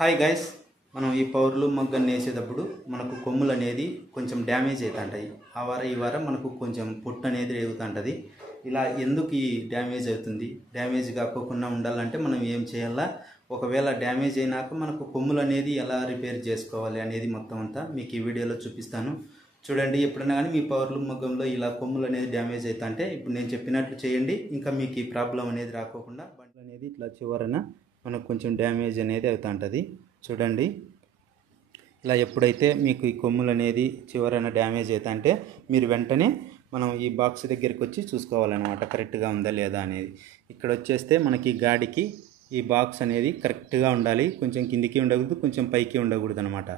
Hi guys, మనం ఈ పవర్లు మగ్గన్ని వేసేటప్పుడు మనకు కొమ్ములు అనేది కొంచెం డ్యామేజ్ అవుతుంటాయి. ఆ వారం ఈ వారం మనకు కొంచెం పుట్టు అనేది రేగుతుంటుంది. ఇలా ఎందుకు ఈ డ్యామేజ్ అవుతుంది? డ్యామేజ్ కాకోకుండా ఉండాలంటే మనం ఏం చేయాలా? ఒకవేళ డ్యామేజ్ అయినాక మనకు కొమ్ములు అనేది ఎలా రిపేర్ చేసుకోవాలి అనేది మొత్తం అంతా మీకు ఈ వీడియోలో చూపిస్తాను. చూడండి, ఎప్పుడైనా కానీ మీ పవర్లు మగ్గంలో ఇలా కొమ్ములు అనేది డ్యామేజ్ అవుతుంటే ఇప్పుడు నేను చెప్పినట్లు చేయండి. ఇంకా మీకు ఈ ప్రాబ్లం అనేది రాకోకుండా బండ్లు అనేది ఇట్లా చివరన మనకు కొంచెం డ్యామేజ్ అనేది అవుతుంటుంది. చూడండి, ఇలా ఎప్పుడైతే మీకు ఈ కొమ్ములు అనేది చివరన డ్యామేజ్ అవుతుంటే మీరు వెంటనే మనం ఈ బాక్స్ దగ్గరికి వచ్చి చూసుకోవాలన్నమాట, కరెక్ట్గా ఉందా లేదా అనేది. ఇక్కడ వచ్చేస్తే మనకి గాడికి ఈ బాక్స్ అనేది కరెక్ట్గా ఉండాలి. కొంచెం కిందికి ఉండకూడదు, కొంచెం పైకి ఉండకూడదు అనమాట.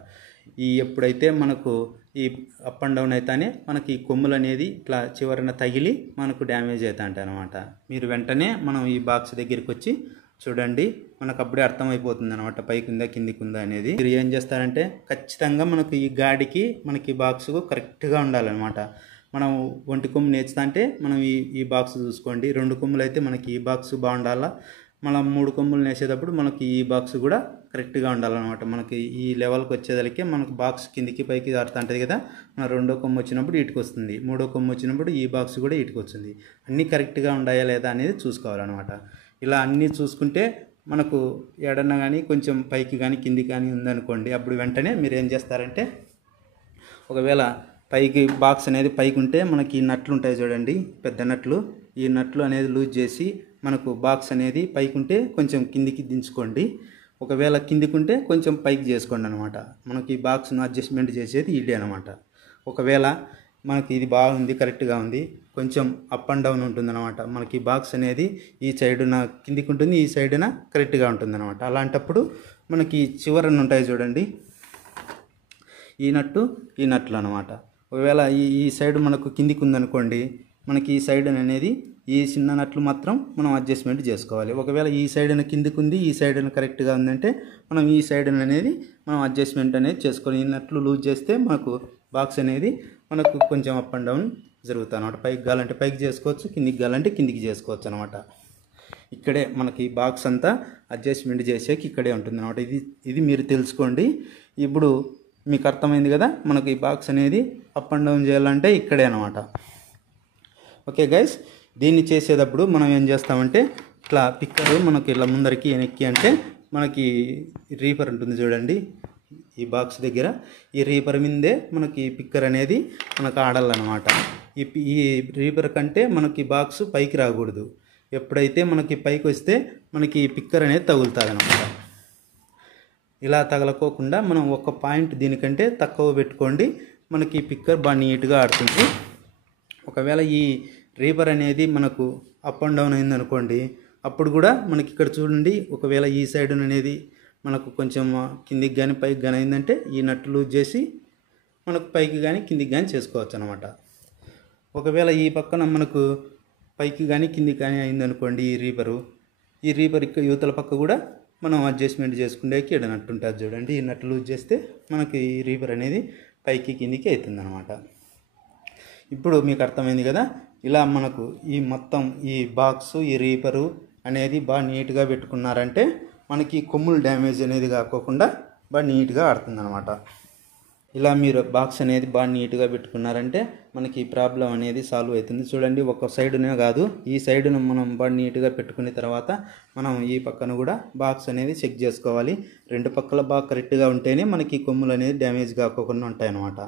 ఈ ఎప్పుడైతే మనకు ఈ అప్ అండ్ డౌన్ అయితేనే మనకి కొమ్ములు అనేది ఇట్లా చివరన తగిలి మనకు డ్యామేజ్ అవుతాయంట అనమాట. మీరు వెంటనే మనం ఈ బాక్స్ దగ్గరికి వచ్చి చూడండి, మనకు అప్పుడే అర్థమైపోతుంది అనమాట పైకి ఉందా కిందికి ఉందా అనేది. మీరు ఏం చేస్తారంటే ఖచ్చితంగా మనకు ఈ గాడికి మనకి బాక్స్ కరెక్ట్గా ఉండాలన్నమాట. మనం ఒంటి కొమ్ము నేర్చుతా అంటే మనం ఈ బాక్స్ చూసుకోండి. 2 కొమ్ములు అయితే మనకి ఈ బాక్స్ బాగుండాలా. మనం 3 కొమ్ములు నేసేటప్పుడు మనకి ఈ బాక్స్ కూడా కరెక్ట్గా ఉండాలన్నమాట. మనకి ఈ లెవెల్కి వచ్చేదానికి మనకు బాక్స్ కిందికి పైకి ఆడుతుంటుంది కదా. మన 2వ కొమ్ము వచ్చినప్పుడు ఇటుకు వస్తుంది, 3వ కొమ్ము వచ్చినప్పుడు ఈ బాక్స్ కూడా ఇటుకు వస్తుంది. అన్నీ కరెక్ట్గా ఉన్నాయా లేదా అనేది చూసుకోవాలన్నమాట. ఇలా అన్నీ చూసుకుంటే మనకు ఎడన్నా కానీ కొంచెం పైకి కానీ కిందికి కానీ ఉందనుకోండి, అప్పుడు వెంటనే మీరు ఏం చేస్తారంటే ఒకవేళ పైకి బాక్స్ అనేది పైకి ఉంటే మనకి ఈ నట్లు ఉంటాయి చూడండి, పెద్ద నట్లు. ఈ నట్లు అనేది లూజ్ చేసి మనకు బాక్స్ అనేది పైకి ఉంటే కొంచెం కిందికి దించుకోండి. ఒకవేళ కిందికి ఉంటే కొంచెం పైకి చేసుకోండి అనమాట. మనకి ఈ బాక్స్ను అడ్జస్ట్మెంట్ చేసేది ఇదే అనమాట. ఒకవేళ మనకి ఇది బాగుంది, కరెక్ట్గా ఉంది, కొంచెం అప్ అండ్ డౌన్ ఉంటుంది అనమాట. మనకి బాక్స్ అనేది ఈ సైడున కిందికి ఉంటుంది, ఈ సైడున కరెక్ట్గా ఉంటుంది అనమాట. అలాంటప్పుడు మనకి చివరన ఉంటాయి చూడండి ఈ నట్లు అనమాట. ఒకవేళ ఈ సైడ్ మనకు కిందికి ఉందనుకోండి, మనకి ఈ సైడ్ అనేది ఈ చిన్న నట్లు మాత్రం మనం అడ్జస్ట్మెంట్ చేసుకోవాలి. ఒకవేళ ఈ సైడ్న కిందికి ఉంది, ఈ సైడ్న కరెక్ట్గా ఉందంటే మనం ఈ సైడ్ అనేది మనం అడ్జస్ట్మెంట్ అనేది చేసుకొని ఈ నట్లు లూజ్ చేస్తే మనకు బాక్స్ అనేది మనకు కొంచెం అప్ అండ్ డౌన్ జరుగుతుంది అనమాట. పైకి గాలంటే పైకి చేసుకోవచ్చు, కిందికి గాలంటే కిందికి చేసుకోవచ్చు అనమాట. ఇక్కడే మనకి బాక్స్ అంతా అడ్జస్ట్మెంట్ చేసేకి ఇక్కడే ఉంటుంది అనమాట. ఇది మీరు తెలుసుకోండి. ఇప్పుడు మీకు అర్థమైంది కదా, మనకు ఈ బాక్స్ అనేది అప్ అండ్ డౌన్ చేయాలంటే ఇక్కడే అనమాట. ఓకే గైస్, దీన్ని చేసేటప్పుడు మనం ఏం చేస్తామంటే ఇట్లా పిక్కరు మనకి ఇలా ముందరికి వెనక్కి అంటే మనకి రీపర్ ఉంటుంది చూడండి ఈ బాక్స్ దగ్గర. ఈ రీపర్ మీదే మనకి పిక్కర్ అనేది మనకు ఆడాలన్నమాట. ఈ రీపర్ కంటే మనకి బాక్స్ పైకి రాకూడదు. ఎప్పుడైతే మనకి పైకి వస్తే మనకి పిక్కర్ అనేది తగులుతుంది అనమాట. ఇలా తగలకోకుండా మనం ఒక పాయింట్ దీనికంటే తక్కువ పెట్టుకోండి, మనకి పిక్కర్ బాగా నీట్గా ఆడుతుంది. ఒకవేళ ఈ రీపర్ అనేది మనకు అప్ అండ్ డౌన్ అయిందనుకోండి, అప్పుడు కూడా మనకి ఇక్కడ చూడండి, ఒకవేళ ఈ సైడ్ అనేది మనకు కొంచెం కిందికి కానీ పైకి కానీ అయిందంటే ఈ నట్టు లూజ్ చేసి మనకు పైకి కానీ కిందికి కానీ చేసుకోవచ్చు అనమాట. ఒకవేళ ఈ పక్కన మనకు పైకి కానీ కిందికి కానీ అయిందనుకోండి ఈ రీపర్ ఇక్కడ యువతల పక్క కూడా మనం అడ్జస్ట్మెంట్ చేసుకునేకి ఇక్కడ నట్టు ఉంటుంది చూడండి. ఈ నట్టు లూజ్ చేస్తే మనకి ఈ రీపర్ అనేది పైకి కిందికి అవుతుంది అనమాట. ఇప్పుడు మీకు అర్థమైంది కదా. ఇలా మనకు ఈ మొత్తం ఈ బాక్సు ఈ రీపరు అనేది బాగా నీట్గా పెట్టుకున్నారంటే మనకి కొమ్ములు డ్యామేజ్ అనేది కాకోకుండా బాగా నీట్గా ఆడుతుంది అనమాట. ఇలా మీరు బాక్స్ అనేది బాగా నీట్గా పెట్టుకున్నారంటే మనకి ఈ ప్రాబ్లం అనేది సాల్వ్ అవుతుంది. చూడండి, ఒక సైడునే కాదు ఈ సైడును మనం బాగా నీట్గా పెట్టుకున్న తర్వాత మనం ఈ పక్కన కూడా బాక్స్ అనేది చెక్ చేసుకోవాలి. 2 పక్కల బాగా కరెక్ట్గా ఉంటేనే మనకి కొమ్ములు అనేది డ్యామేజ్ కాకోకుండా ఉంటాయి అన్నమాట.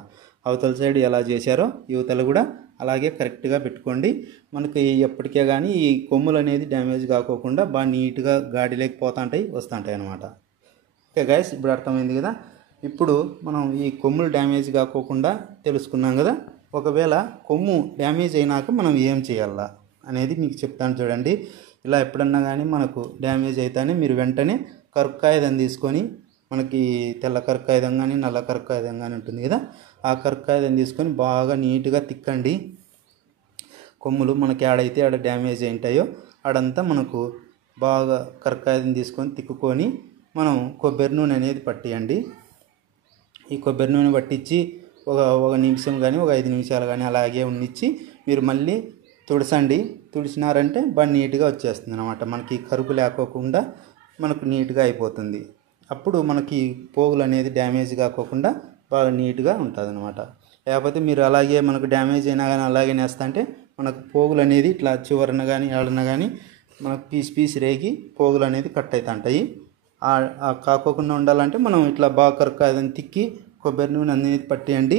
అవతల సైడ్ ఎలా చేశారో యువతలు కూడా అలాగే కరెక్ట్గా పెట్టుకోండి. మనకి ఎప్పటికే కానీ ఈ కొమ్ములు అనేది డ్యామేజ్ కాకోకుండా బాగా నీట్గా గాడిలోకి పోతుంటాయి వస్తుంటాయి అన్నమాట. ఓకే గైస్, ఇప్పుడు అర్థమైంది కదా. ఇప్పుడు మనం ఈ కొమ్ములు డ్యామేజ్ కాకోకుండా తెలుసుకున్నాం కదా. ఒకవేళ కొమ్ము డ్యామేజ్ అయినాక మనం ఏం చేయాలా అనేది మీకు చెప్తాను చూడండి. ఇలా ఎప్పుడన్నా కానీ మనకు డ్యామేజ్ అయితేనే మీరు వెంటనే కరుక్కాయుధం తీసుకొని, మనకి తెల్ల కరుక్కాయుధం కానీ నల్ల కరుక్కాయుధం కానీ ఉంటుంది కదా, ఆ కరుక్కాయుధం తీసుకొని బాగా నీట్గా తిక్కండి. కొమ్ములు మనకి ఆడైతే ఆడ డ్యామేజ్ అయింటాయో ఆడంతా మనకు బాగా కరుక్కాయుధం తీసుకొని తిక్కుకొని మనం కొబ్బరి నూనె అనేది పట్టియండి. ఈ కొబ్బరి నూనె పట్టించి ఒక నిమిషం కానీ ఒక 5 నిమిషాలు కానీ అలాగే ఉండిచ్చి మీరు మళ్ళీ తుడసండి. తుడిచినారంటే బాగా నీట్గా వచ్చేస్తుంది అనమాట. మనకి కరుపు లేకోకుండా మనకు నీట్గా అయిపోతుంది. అప్పుడు మనకి పోగులు అనేది డ్యామేజ్ కాకోకుండా బాగా నీట్గా ఉంటుంది అనమాట. లేకపోతే మీరు అలాగే మనకు డ్యామేజ్ అయినా కానీ అలాగే నేస్తా అంటే మనకు పోగులు అనేది ఇట్లా చివరన కానీ ఆడన కానీ మనకు పీస్ రేగి పోగులు అనేది కట్ అవుతుంటాయి. కాకోకుండా ఉండాలంటే మనం ఇట్లా బాగా కరెక్ట్గా అదని తిక్కి కొబ్బరి నూనె అనేది పట్టేయండి,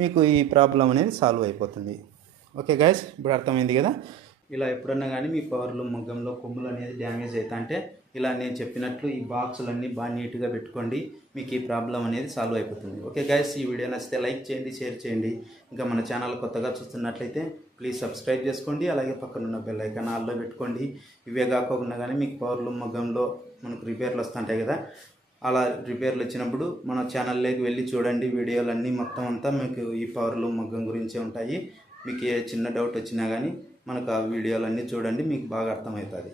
మీకు ఈ ప్రాబ్లం అనేది సాల్వ్ అయిపోతుంది. ఓకే గైస్, ఇప్పుడు అర్థమైంది కదా. ఇలా ఎప్పుడన్నా కానీ మీ పవర్లు మగ్గంలో కొమ్ములు అనేది డ్యామేజ్ అవుతా అంటే ఇలా నేను చెప్పినట్లు ఈ బాక్సులన్నీ బాగా నీట్గా పెట్టుకోండి, మీకు ఈ ప్రాబ్లం అనేది సాల్వ్ అయిపోతుంది. ఓకే గైస్, ఈ వీడియో నచ్చితే లైక్ చేయండి, షేర్ చేయండి. ఇంకా మన ఛానల్ కొత్తగా చూస్తున్నట్లయితే ప్లీజ్ సబ్స్క్రైబ్ చేసుకోండి, అలాగే పక్కన ఉన్న బెల్ ఐకాన్ ఆల్లో పెట్టుకోండి. ఇవే కాకుండా కానీ మీకు పవర్లు మగ్గంలో మనకు రిపేర్లు వస్తుంటాయి కదా, అలా రిపేర్లు వచ్చినప్పుడు మన ఛానల్లోకి వెళ్ళి చూడండి. వీడియోలన్నీ మొత్తం అంతా మీకు ఈ పవర్లు మగ్గం గురించే ఉంటాయి. మీకు ఏ చిన్న డౌట్ వచ్చినా కానీ మనకు ఆ వీడియోలన్నీ చూడండి, మీకు బాగా అర్థమవుతుంది.